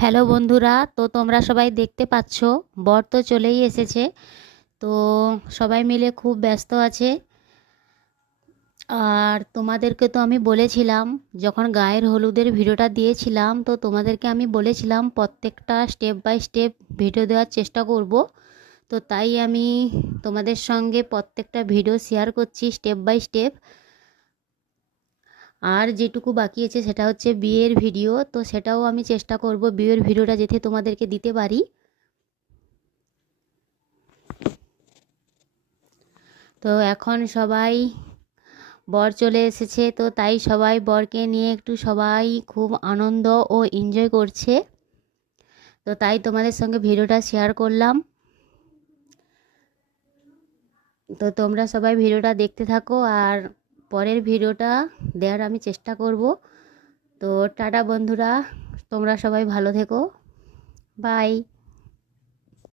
Hello বন্ধুরা, তো তোমরা সবাই দেখতে পাচ্ছ বর তো চলেই এসেছে। তো সবাই মিলে খুব ব্যস্ত আছে। আর তোমাদেরকে তো আমি বলেছিলাম, যখন গায়ের হলুদের ভিডিওটা দিয়েছিলাম, তো তোমাদেরকে আমি বলেছিলাম প্রত্যেকটা স্টেপ বাই স্টেপ ভিডিও দেওয়ার চেষ্টা করব। তো তাই আমি তোমাদের সঙ্গে প্রত্যেকটা ভিডিও শেয়ার করছি স্টেপ বাই স্টেপ। আর যেটুকু বাকি আছে সেটা হচ্ছে বিয়ের ভিডিও, তো সেটাও আমি চেষ্টা করব বিয়ের ভিডিওটা যাতে তোমাদেরকে দিতে পারি। তো এখন সবাই, বর চলে এসেছে, তো তাই সবাই বরকে নিয়ে একটু সবাই খুব আনন্দ ও এনজয় করছে। তো তাই তোমাদের সঙ্গে ভিডিওটা শেয়ার করলাম। তো তোমরা সবাই ভিডিওটা দেখতে থাকো, আর পরের ভিডিওটা দেওয়ার আমি চেষ্টা করব। তো টাটা বন্ধুরা, তোমরা সবাই ভালো থেকো। বাই।